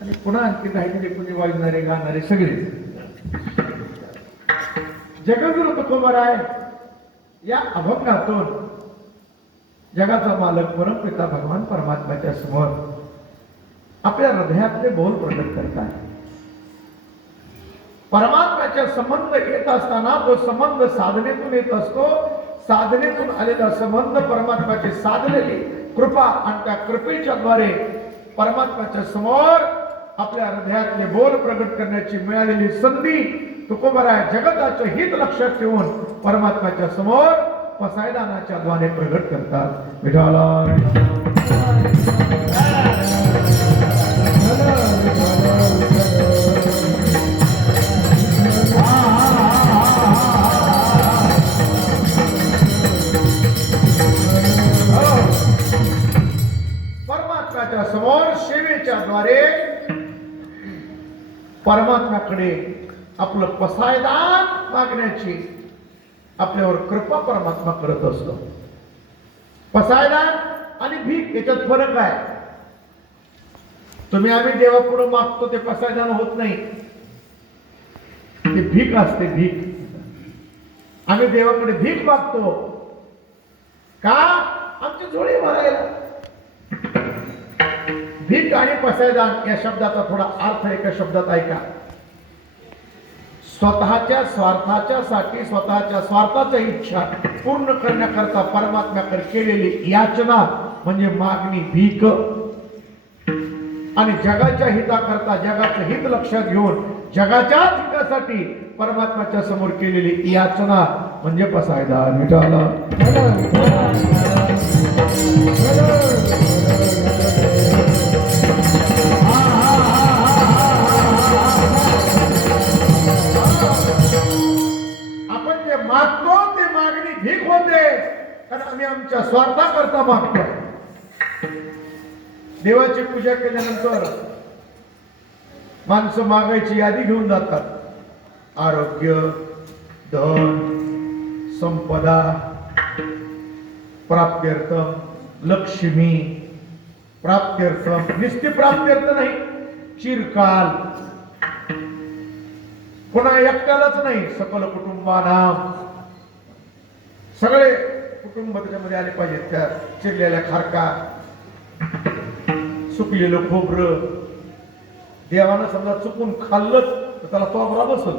आणि पुन्हा आणखी काहीतरी कुणी वाजणारे गाणारे सगळे. जगद्गुरु तुकोबराय या अभंगातून जगाचा मालक परमपिता भगवान परमात्म्याच्या समोर आपल्या हृदयातले बोल प्रकट करतात. परमात्म्याच्या संबंध येत असताना तो संबंध साधनेतून येत असतो. साधनेतून आलेला संबंध परमात्म्याची साधलेली कृपा आणि त्या कृपेच्या द्वारे परमात्म्याच्या समोर आपल्या हृदयातले बोल प्रकट करण्याची मिळालेली संधी तुकोबराय जगताचे हित लक्षात ठेवून परमात्म्याच्या समोर पसायदानाच्या द्वारे प्रकट करतात. विठाला परमात्म्याच्या समोर सेवेच्या द्वारे परमात्म्याकडे आपलं पसायदान मागण्याची आपल्यावर कृपा परमात्मा करत असतो. पसायदान आणि भीक याच्यात फरक आहे. तुम्ही आम्ही देवापुढे मागतो ते पसायदान होत नाही, ते भीक असते. भीक आम्ही देवाकडे भीक मागतो का? आमची झोळी भरायला. भीक आणि पसायदान या शब्दाचा थोडा अर्थ एका शब्दात ऐका. स्वतःच्या स्वार्थाच्या साठी स्वतःच्या स्वार्थाच्या इच्छा पूर्ण करण्याकरता परमात्म्याकडे केलेली याचना म्हणजे मागणी, भीक. आणि जगाच्या हिताकरता जगाचं हित लक्षात घेऊन जगाच्या हितासाठी परमात्म्याच्या समोर केलेली याचना म्हणजे पसायदान. मिटाला आपण जे मागतो ते मागणी भीक होते, कारण आम्ही आमच्या स्वार्थाकरता मागतो. देवाची पूजा केल्यानंतर माणसं मागायची यादी घेऊन जातात. आरोग्य, धन, संपदा, प्राप्त्यर्थम, लक्ष्मी प्राप्त्यर्थम, निस्ती प्राप्त्यर्थ नाही, चिरकाल. पुन्हा एकट्यालाच नाही, सकल कुटुंबाना सगळे कुटुंब त्याच्यामध्ये आले पाहिजेत. त्या चिरलेल्या खारका, सुकलेलं खोबरं, देवानं समजा चुकून खाल्लंच तर त्याला तोबरा बसल,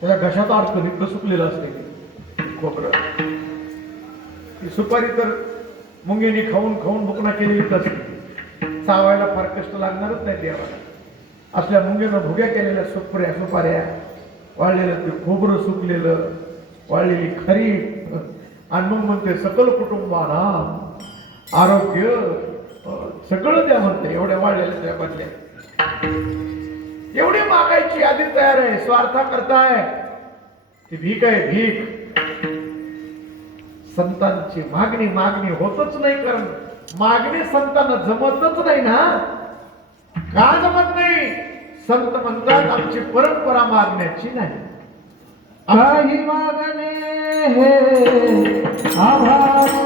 त्याच्या घशात अडकून इतकं सुकलेलं असते खोबरं. ती सुपारी तर मुंगेनी खाऊन खाऊन भुकणा केलेलीच असते. चावायला फार कष्ट लागणारच नाही देवाला. असल्या मुंगेनं भुग्या केलेल्या सुपाऱ्या, वाळलेलं ते खोबरं सुकलेलं, वाळलेली खरी, आणि मग म्हणते सकल कुटुंबाना आरोग्य सगळं द्या म्हणते. एवढ्या वाढलेल्या त्या बदल्या एवढी मागायची यादी तयार आहे. स्वार्था करताय ती भीक आहे, भीक. संतांची मागणी होतच नाही, कारण मागणी संतांना जमतच नाही ना. का जमत नाही? संत म्हणतात आमची परंपरा मागण्याची नाही. काही मागणे हे आभार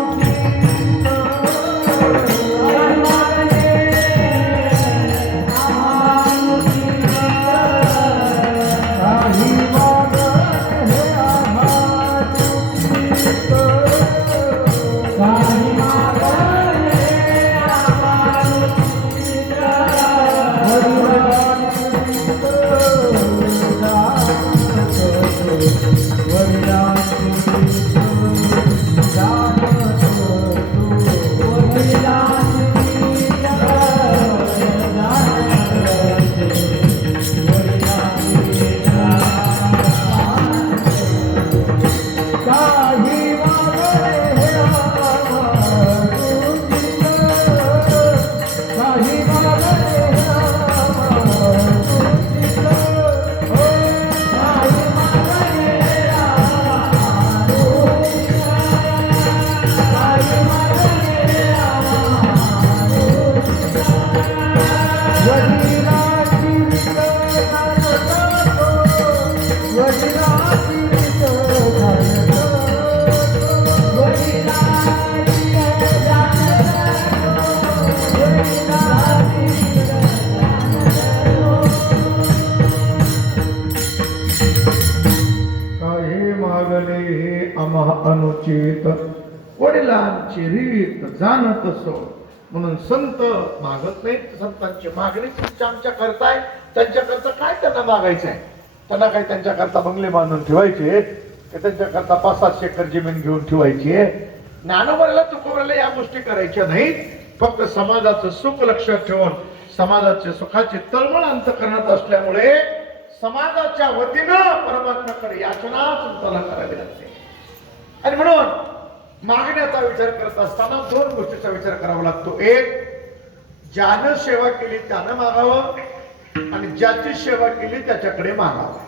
अनुचित वडिलांची रीत जाणत असो म्हणून संत मागत नाहीत. संतांची मागणी तुमच्या आमच्या करताय, त्यांच्या करता काय त्यांना मागायचं आहे? त्यांना काय त्यांच्या करता बंगले बांधून ठेवायचे, त्यांच्या करता 5-7 एकर जमीन घेऊन ठेवायची? ज्ञानोबाला तुकोबाला या गोष्टी करायच्या नाहीत. फक्त समाजाचं सुख लक्षात ठेवून समाजाच्या सुखाची तळमळ अंतःकरणात असल्यामुळे समाजाच्या वतीनं परमात्म्याकडे याचना संतांना करावी लागते. आणि म्हणून मागण्याचा विचार करत असताना 2 गोष्टीचा विचार करावा लागतो. एक, ज्यानं सेवा केली त्यानं मागावं आणि ज्याची सेवा केली त्याच्याकडे मागावं.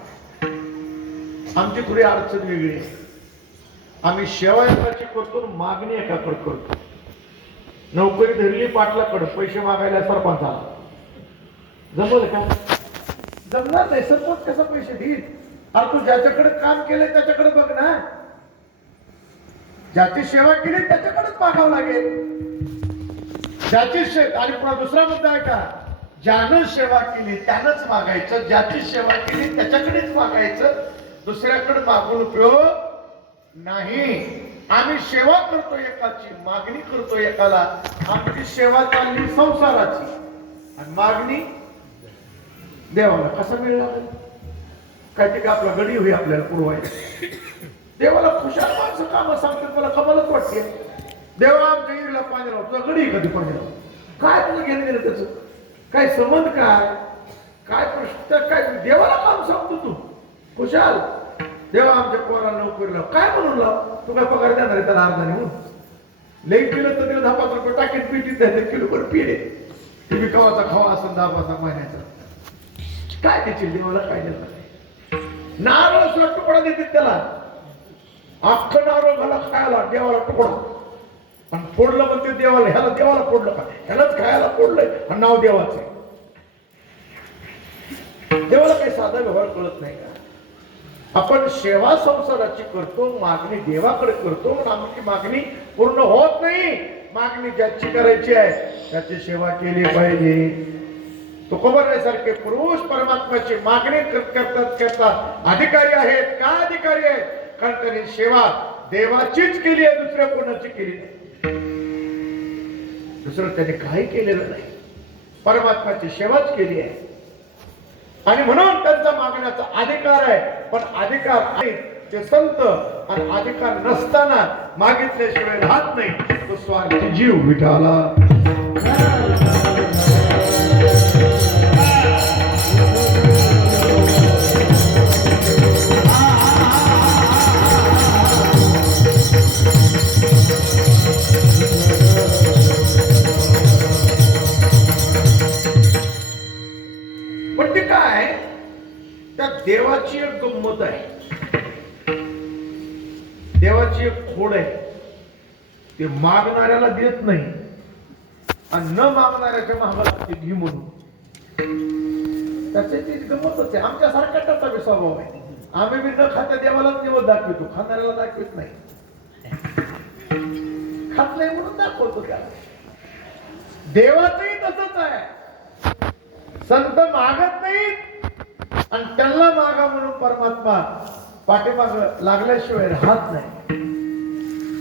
आमची थोडी अडचण वेगळी आहे. आम्ही सेवा एकाची करतो, मागणी एकाकडे करतो. नोकरी धरली पाटलाकडे, पैसे मागायला सरपंचाला जमल का? जमणार नाही. सरपंच कसा पैसे देईल? अरे तू ज्याच्याकडे काम केलंय त्याच्याकडे बघ ना. ज्याची सेवा केली त्याच्याकडेच मागावं लागेल. ज्याची आणि पुन्हा दुसरा मुद्दा आहे का, ज्यानं सेवा केली त्यानंच मागायचं, ज्याची सेवा केली त्याच्याकडेच मागायचं, दुसऱ्याकडे मागून उपयोग नाही. आम्ही सेवा करतो एकाची, मागणी करतो एकाला. आमची सेवा चालली संसाराची आणि मागणी देवाला. कसा वेळ लागेल? काय ते आपला गडी होई आपल्याला पुरवायला. देवाला खुशाल माणसं कामं सांगतात, मला कमालच वाटते. देवा आमच्या इरीला पाणी लाव, तुझा गडी कधी पाणी लाव? काय तुला घेणं गेलं त्याचं? काय संबंध? काय प्रश्न? काय देवाला काम सांगतो तू? खुशाल देवा आमच्या पोराला नोकरी लाव. काय म्हणून लाव? तू काय पगार देणार आहे त्याला अर्धा म्हणून? लई पिलं तर तिला 10-5 रुपये टाकीत पिटीत द्यायला किलो भर पिले. तुम्ही कवाचा खावा असं 10-5 महिन्याचा काय त्याची देवाला काय देणार? नारळ सुद्धा तुकडा देतात त्याला. अख्खं नारळ घाला खायला, देवाला तुकडा. आणि फोडलं म्हणते देवाला, ह्याला देवाला फोडलं का? ह्यालाच खायला फोडलंय आणि नाव देवाचं. देवाला काही साधा व्यवहार कळत नाही का? आपण सेवा संसाराची करतो, मागणी देवाकडे करतो. आमची मागणी पूर्ण होत नाही. मागणी ज्याची करायची आहे त्याची सेवा केली पाहिजे. तुकोबारासारखे पुरुष परमात्म्याची मागणी करतात अधिकारी आहेत. का अधिकारी आहेत? कारण त्यांनी सेवा देवाचीच केली आहे, दुसऱ्या कोणाची केली नाही. दुसरं त्यांनी काही केलेलं नाही, परमात्म्याची सेवाच केली आहे. आणि म्हणून त्यांचा मागण्याचा अधिकार आहे. पण अधिकार आहे ते संत, आणि अधिकार नसताना मागितल्याशिवाय राहत नाही तो स्वार्थी जीव विठाला. पण ते काय, त्या देवाची एक गंमत आहे, देवाची एक खोड आहे. ते मागणाऱ्याला देत नाही आणि न मागणाऱ्याच्या महागात ते घे म्हणून. त्याची ती गंमतच आहे. आमच्या सारखा त्याचा स्वभाव आहे. आम्ही बी न खात्या देवालाच निवड दाखवतो, खाणाऱ्याला दाखवत नाही. खात नाही म्हणून दाखवतो त्याला. देवाचंही तसंच आहे. संत मागत नाहीत आणि त्यांना मागा म्हणून परमात्मा पाठीमाग लागल्याशिवाय राहत नाही.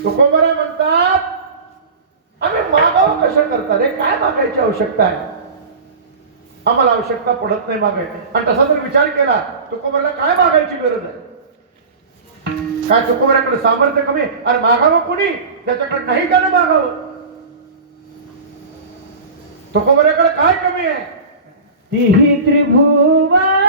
तुकोबारा म्हणतात, आम्ही मागावं कसं करतात रे? काय मागायची आवश्यकता आहे? आम्हाला आवश्यकता पडत नाही मागायची. आणि तसा जर विचार केला, तुकोबाराला काय मागायची गरज आहे? काय तुकोबाराकडे सामर्थ्य कमी आणि मागावं कोणी ज्याच्याकडे नाही त्यानं मागावं? तुकोबाराकडे काय कमी आहे? तिही त्रिभुवन